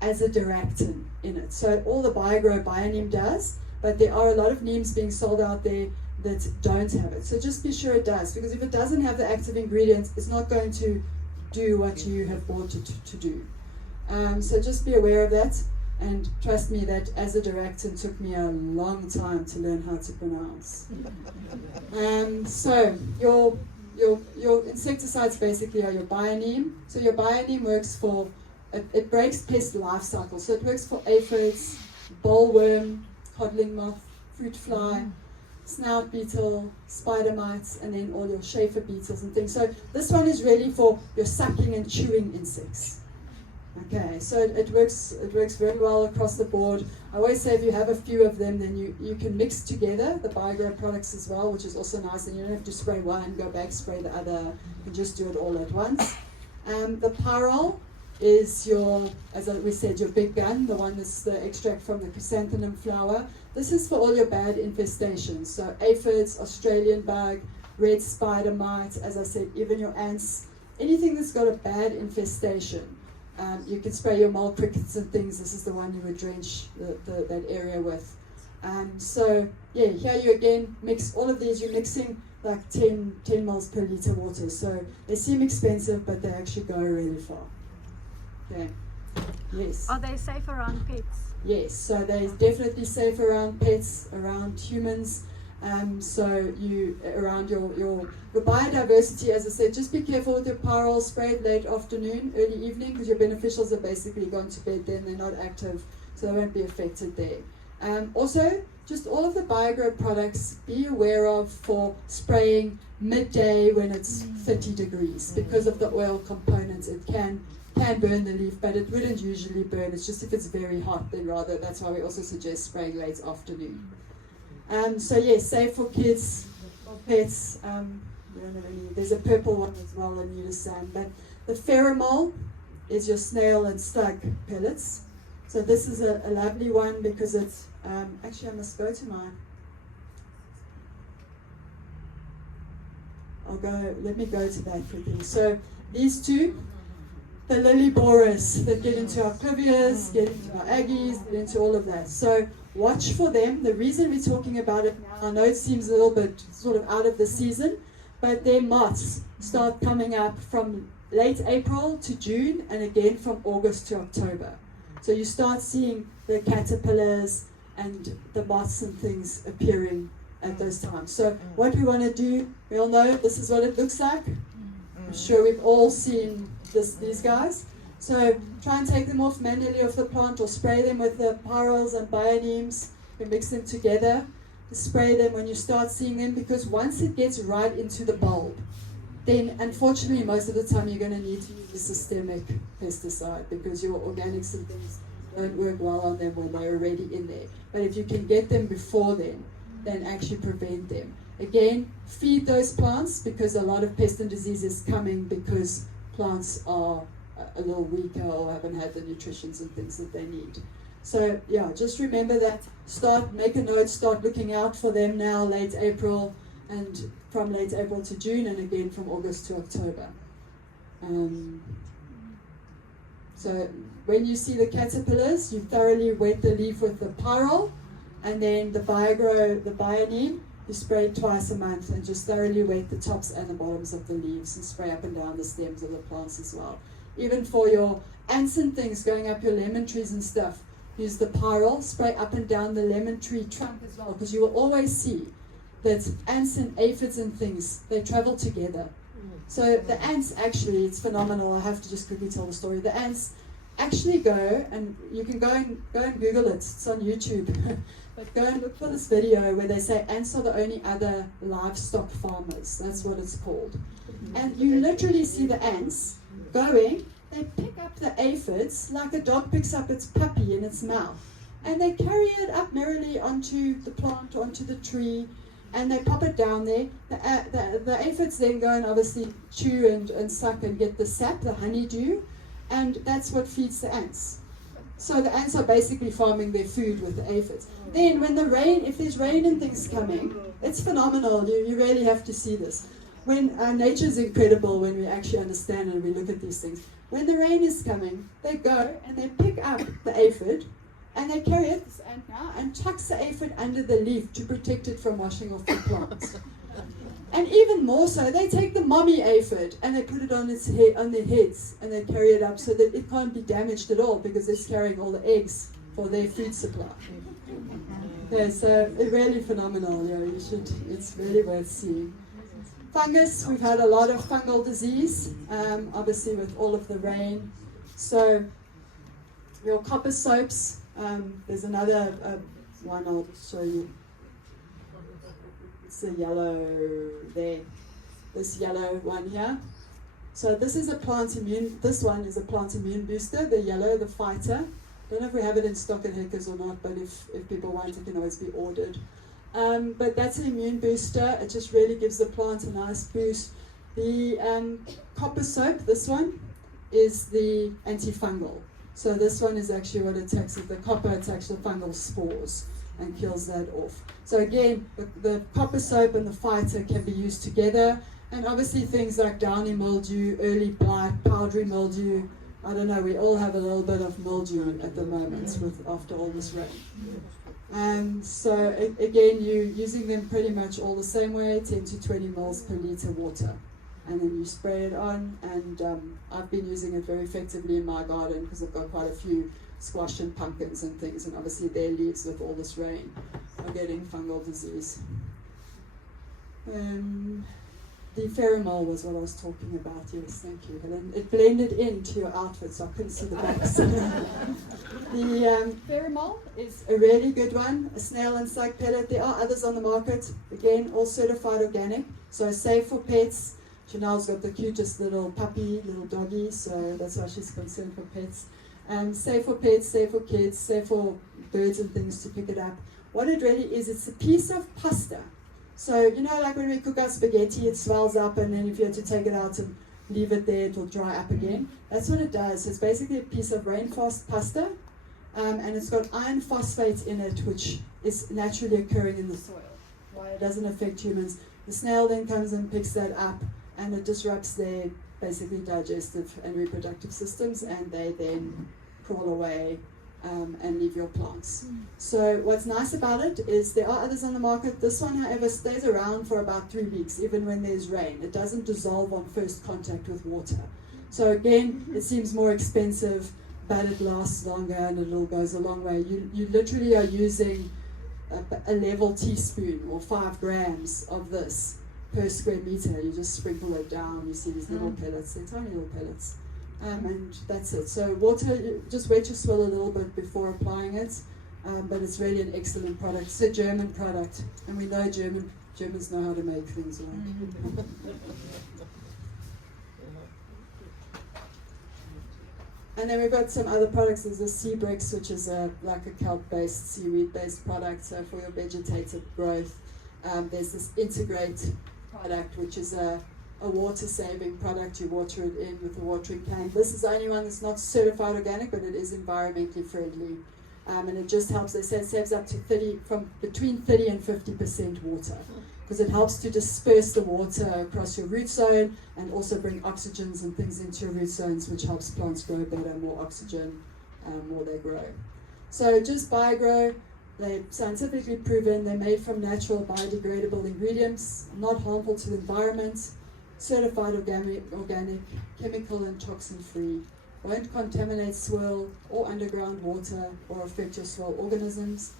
as a directin in it. So all the Biogrow BioNeem does, but there are a lot of neems being sold out there that don't have it. So just be sure it does, because if it doesn't have the active ingredients, it's not going to do what you have bought it to do. So just be aware of that, and trust me that as a directin took me a long time to learn how to pronounce. So your insecticides basically are your BioNeem. So your BioNeem works for, it breaks pest life cycle. So it works for aphids, bollworm, codling moth, fruit fly, snout beetle, spider mites, and then all your chafer beetles and things. So this one is really for your sucking and chewing insects. Okay, so it works very well across the board. I always say if you have a few of them, then you can mix together the Biogrow products as well, which is also nice, and you don't have to spray one, go back, spray the other. You can just do it all at once. The Pyrrol is your, as we said, your big gun, the one that's the extract from the chrysanthemum flower. This is for all your bad infestations, so aphids, Australian bug, red spider mite, as I said, even your ants, anything that's got a bad infestation. You can spray your mole crickets and things. This is the one you would drench that area with. So yeah, here you again mix all of these. You're mixing like 10 mils per liter water. So they seem expensive, but they actually go really far. Okay. Yes. Are they safe around pets? Yes. So they're definitely safe around pets, around humans. So you around your biodiversity, as I said, just be careful with your Pyrrol. Spray it late afternoon, early evening, because your beneficials are basically gone to bed then, they're not active, so they won't be affected there. Also, just all of the Biogrow products, be aware of for spraying midday when it's 30 degrees. Because of the oil components, it can burn the leaf, but it wouldn't usually burn. It's just if it's very hot, then rather, that's why we also suggest spraying late afternoon. So yes, safe for kids, for pets. We don't have any. There's a purple one as well in Unisand. But the pheromol is your snail and slug pellets. So this is a lovely one because it's actually I must go to my. Let me go to that quickly. So these two, the lily borers that get into our clivias, get into our aggies, get into all of that. So watch for them. The reason we're talking about it now, I know it seems a little bit sort of out of the season, but their moths start coming up from late April to June, and again from August to October. So you start seeing the caterpillars and the moths and things appearing at those times. So what we want to do, we all know this is what it looks like. I'm sure we've all seen these guys. So try and take them off manually off the plant, or spray them with the Pyrrols and BioNeems. You mix them together. Spray them when you start seeing them, because once it gets right into the bulb, then unfortunately most of the time you're going to need to use a systemic pesticide, because your organics and things don't work well on them when they're already in there. But if you can get them before then actually prevent them. Again, feed those plants, because a lot of pest and disease is coming because plants are a little weaker or haven't had the nutritions and things that they need. So yeah, just remember that. Make a note, start looking out for them now, late April, and from late April to June, and again from August to October. So when you see the caterpillars, you thoroughly wet the leaf with the Pyrrol, and then the Biogrow, the BioNeem, you spray twice a month, and just thoroughly wet the tops and the bottoms of the leaves, and spray up and down the stems of the plants as well. Even for your ants and things going up your lemon trees and stuff, use the Pyrrol, spray up and down the lemon tree trunk as well, because you will always see that ants and aphids and things, they travel together. So the ants actually, it's phenomenal. I have to just quickly tell the story. The ants actually go, and you can go and Google it. It's on YouTube. But go and look for this video where they say ants are the only other livestock farmers. That's what it's called. And you literally see the ants going. They pick up the aphids like a dog picks up its puppy in its mouth, and they carry it up merrily onto the plant, onto the tree, and they pop it down there. The aphids then go and obviously chew and suck and get the sap, the honeydew, and that's what feeds the ants. So the ants are basically farming their food with the aphids. Then when the rain, if there's rain and things coming, it's phenomenal. You really have to see this. When nature's incredible when we actually understand and we look at these things. When the rain is coming, they go and they pick up the aphid and they carry it, this ant now, and tucks the aphid under the leaf to protect it from washing off the plants. And even more so, they take the mommy aphid and they put it on its head, on their heads, and they carry it up so that it can't be damaged at all because it's carrying all the eggs for their food supply. Yeah, so it's really phenomenal. Yeah, you should. It's really worth seeing. Fungus, we've had a lot of fungal disease, obviously with all of the rain. So your copper soaps, there's another one I'll show you. It's the yellow there, this yellow one here. So this is a plant immune, this one is a plant immune booster, the yellow, the fighter. Don't know if we have it in stock at Heckers or not, but if people want it, can always be ordered. But that's an immune booster. It just really gives the plant a nice boost. The copper soap, this one, is the antifungal. So this one is actually what attacks the copper attacks the fungal spores and kills that off. So again, the copper soap and the fighter can be used together. And obviously things like downy mildew, early blight, powdery mildew. I don't know, we all have a little bit of mildew at the moment after all this rain. So again, you're using them pretty much all the same way, 10 to 20 mils per litre water. And then you spray it on, and I've been using it very effectively in my garden because I've got quite a few squash and pumpkins and things, and obviously their leaves with all this rain are getting fungal disease. The pheromone was what I was talking about, yes, thank you, Helen. It blended into your outfit, so I couldn't see the backs. The pheromone is a really good one, a snail and slug pellet. There are others on the market, again, all certified organic, so safe for pets. Janelle's got the cutest little puppy, little doggy, so that's why she's concerned for pets. Safe for pets, safe for kids, safe for birds and things to pick it up. What it really is, it's a piece of pasta. So, you know, like when we cook our spaghetti, it swells up, and then if you have to take it out and leave it there, it will dry up again. That's what it does. It's basically a piece of rainfast pasta, and it's got iron phosphate in it, which is naturally occurring in the soil. Why it doesn't affect humans. The snail then comes and picks that up, and it disrupts their basically digestive and reproductive systems, and they then crawl away and leave your plants. So what's nice about it is there are others on the market. This one, however, stays around for about 3 weeks, even when there's rain. It doesn't dissolve on first contact with water. So again, it seems more expensive, but it lasts longer and it all goes a long way. You literally are using a level teaspoon or 5 grams of this per square meter. You just sprinkle it down. You see these little pellets, they're tiny little pellets. And that's it. So water, just wet your swill a little bit before applying it, but it's really an excellent product. It's a German product, and we know Germans know how to make things right. And then we've got some other products. There's a Sea Bricks, which is like a kelp-based, seaweed-based product, so for your vegetative growth. There's this Integrate product, which is a water-saving product. You water it in with a watering can. This is the only one that's not certified organic, but it is environmentally friendly. And it just helps, they say it saves up to between 30 and 50% water, because it helps to disperse the water across your root zone and also bring oxygens and things into your root zones, which helps plants grow better, more oxygen, more they grow. So just Biogrow, they're scientifically proven, they're made from natural biodegradable ingredients, not harmful to the environment, certified organic, chemical and toxin free, won't contaminate soil or underground water or affect your soil organisms.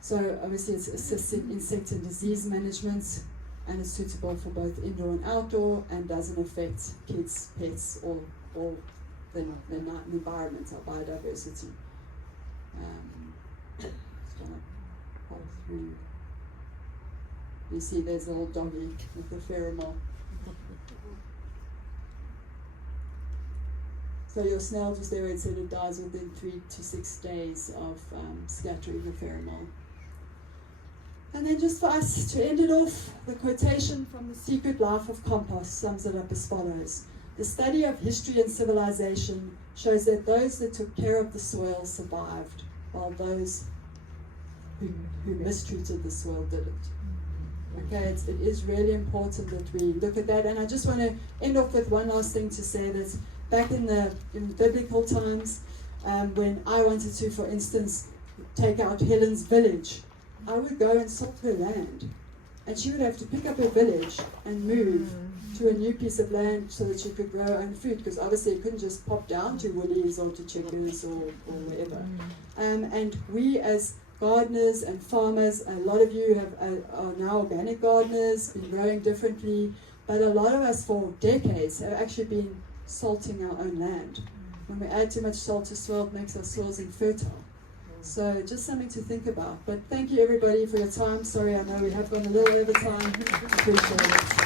So obviously it's assisting insect and disease management, and it's suitable for both indoor and outdoor, and doesn't affect kids, pets, or the environment or biodiversity. Just trying to pull through. You see there's a little doggy with the pheromone. So your snail, just there it said it dies within 3 to 6 days of scattering the pheromone. And then just for us to end it off, the quotation from The Secret Life of Compost sums it up as follows. The study of history and civilization shows that those that took care of the soil survived, while those who mistreated the soil didn't. Okay, it is really important that we look at that. And I just want to end off with one last thing to say that back in biblical times, when I wanted to, for instance, take out Helen's village, I would go and salt her land. And she would have to pick up her village and move to a new piece of land so that she could grow her own food, because obviously it couldn't just pop down to woolies or to chickens or whatever. And we as gardeners and farmers, a lot of you are now organic gardeners, been growing differently, but a lot of us for decades have actually been salting our own land. When we add too much salt to soil, it makes our soils infertile. So just something to think about. But thank you everybody for your time. Sorry, I know we have gone a little over time. Appreciate it.